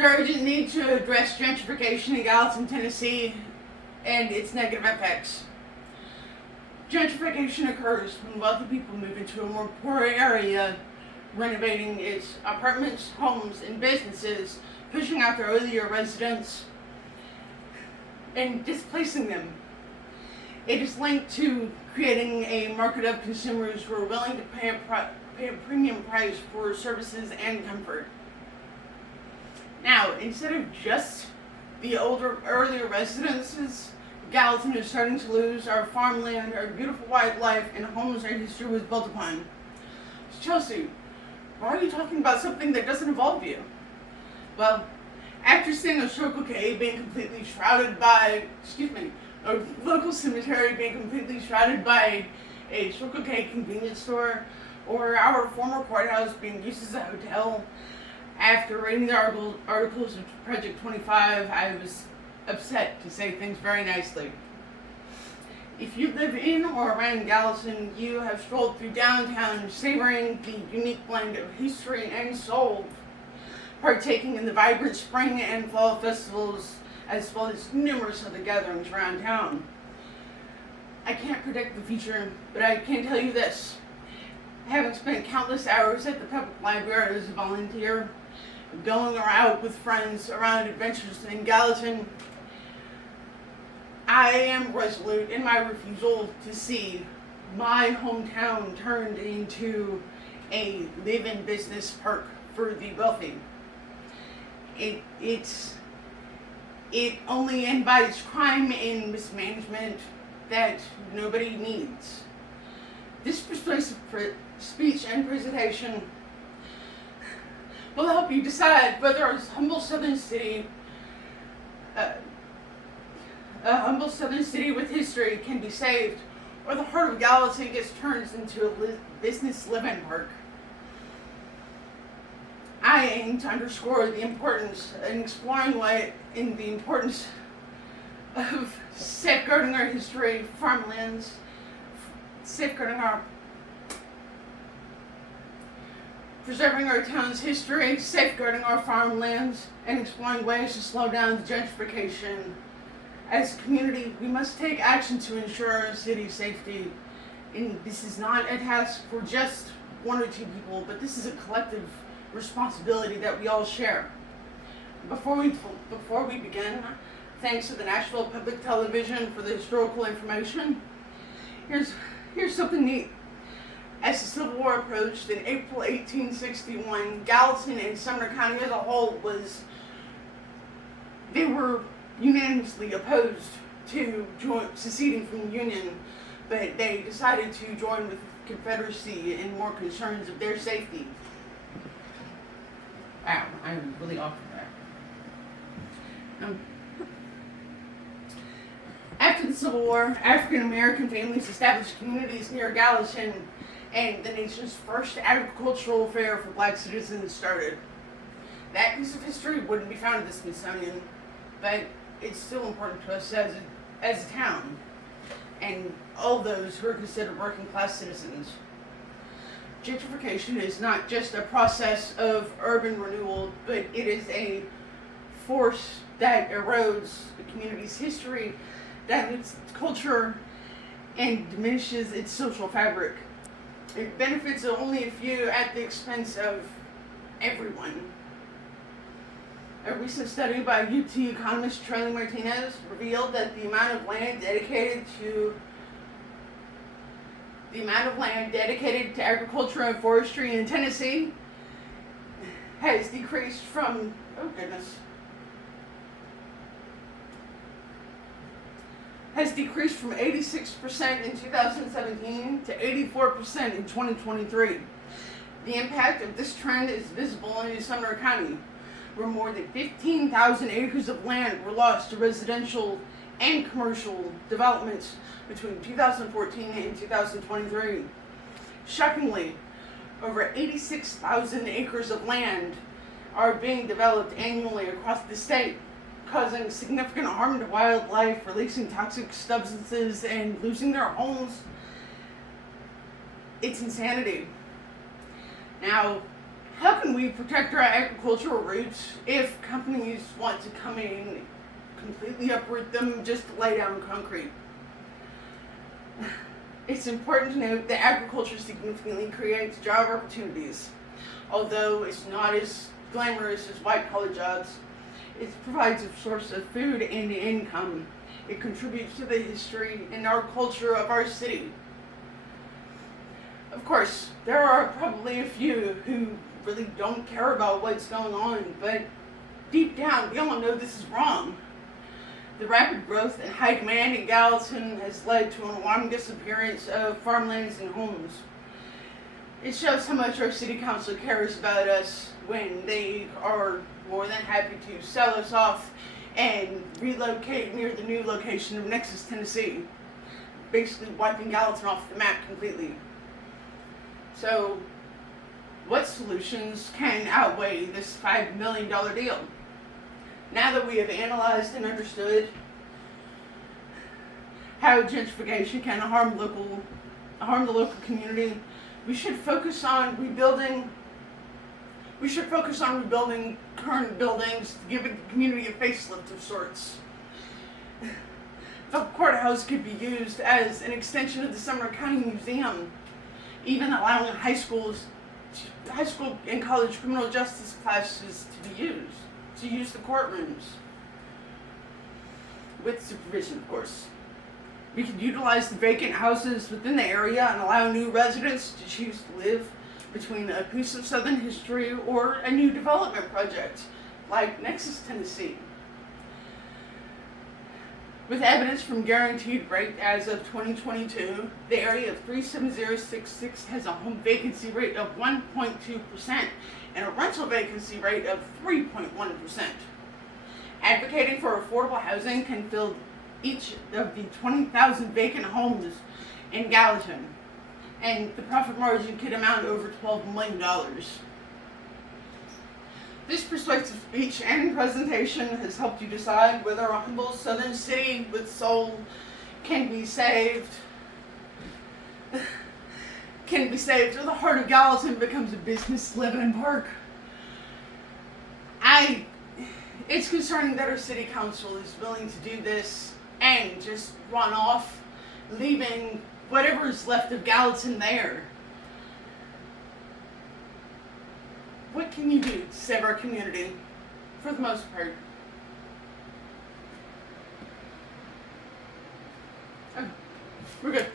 The urgent need to address gentrification in Gallatin, Tennessee, and its negative effects. Gentrification occurs when wealthy people move into a more poor area, renovating its apartments, homes, and businesses, pushing out their earlier residents, and displacing them. It is linked to creating a market of consumers who are willing to pay a premium price for services and comfort. Now, instead of just the earlier residences, Gallatin is starting to lose our farmland, our beautiful wildlife, and homes our history was built upon. Chelsea, why are you talking about something that doesn't involve you? Well, after seeing a Circle K being completely shrouded by, a local cemetery being completely shrouded by a Circle K convenience store, or our former courthouse being used as a hotel, after reading the articles of Project 25, I was upset, to say things very nicely. If you live in or around Gallatin, you have strolled through downtown, savoring the unique blend of history and soul, partaking in the vibrant spring and fall festivals, as well as numerous other gatherings around town. I can't predict the future, but I can tell you this. Having spent countless hours at the public library as a volunteer, going out with friends around adventures in Gallatin, I am resolute in my refusal to see my hometown turned into a live-in business park for the wealthy. It only invites crime and mismanagement that nobody needs. This persuasive speech and presentation will help you decide whether a humble southern city with history can be saved, or the heart of Gallatin gets turned into a business living park. I aim to underscore the importance and exploring the importance of safeguarding our history, farmlands, preserving our town's history, safeguarding our farmlands, and exploring ways to slow down the gentrification. As a community, we must take action to ensure our city's safety. And this is not a task for just one or two people, but this is a collective responsibility that we all share. Before we begin, thanks to the Nashville Public Television for the historical information. Here's something neat. As the Civil War approached in April 1861, Gallatin and Sumner County as a whole were unanimously opposed to seceding from the Union, but they decided to join with the Confederacy in more concerns of their safety. Wow, I'm really off of that. After the Civil War, African American families established communities near Gallatin, and the nation's first agricultural fair for black citizens started. That piece of history wouldn't be found at the Smithsonian, but it's still important to us as a town, and all those who are considered working class citizens. Gentrification is not just a process of urban renewal, but it is a force that erodes the community's history, dilutes its culture, and diminishes its social fabric. It benefits only a few at the expense of everyone. A recent study by UT economist Charlie Martinez revealed that the amount of land dedicated to agriculture and forestry in Tennessee has decreased from 86% in 2017 to 84% in 2023. The impact of this trend is visible in Sumner County, where more than 15,000 acres of land were lost to residential and commercial developments between 2014 and 2023. Shockingly, over 86,000 acres of land are being developed annually across the state, causing significant harm to wildlife, releasing toxic substances, and losing their homes. It's insanity. Now, How can we protect our agricultural roots if companies want to come in, completely uproot them, just to lay down concrete? It's important to note that agriculture significantly creates job opportunities. Although it's not as glamorous as white-collar jobs, it provides a source of food and income. It contributes to the history and our culture of our city. Of course, there are probably a few who really don't care about what's going on, but deep down, we all know this is wrong. The rapid growth and high demand in Gallatin has led to an alarming disappearance of farmlands and homes. It shows how much our city council cares about us when they are more than happy to sell us off and relocate near the new location of Nexus, Tennessee, basically wiping Gallatin off the map completely. So, what solutions can outweigh this $5 million deal? Now that we have analyzed and understood how gentrification can harm the local community, we should focus on rebuilding current buildings to give the community a facelift of sorts. The courthouse could be used as an extension of the Sumner County Museum, even allowing high school and college criminal justice classes to use the courtrooms. With supervision, of course. We could utilize the vacant houses within the area and allow new residents to choose to live between a piece of Southern history or a new development project, like Nexus, Tennessee. With evidence from Guaranteed Rate as of 2022, the area of 37066 has a home vacancy rate of 1.2% and a rental vacancy rate of 3.1%. Advocating for affordable housing can fill each of the 20,000 vacant homes in Gallatin, and the profit margin could amount to over $12 million. This persuasive speech and presentation has helped you decide whether a humble southern city with soul can be saved, or the heart of Gallatin becomes a business living park. It's concerning that our city council is willing to do this and just run off, leaving whatever is left of Gallatin there. What can you do to save our community? For the most part. Oh, we're good.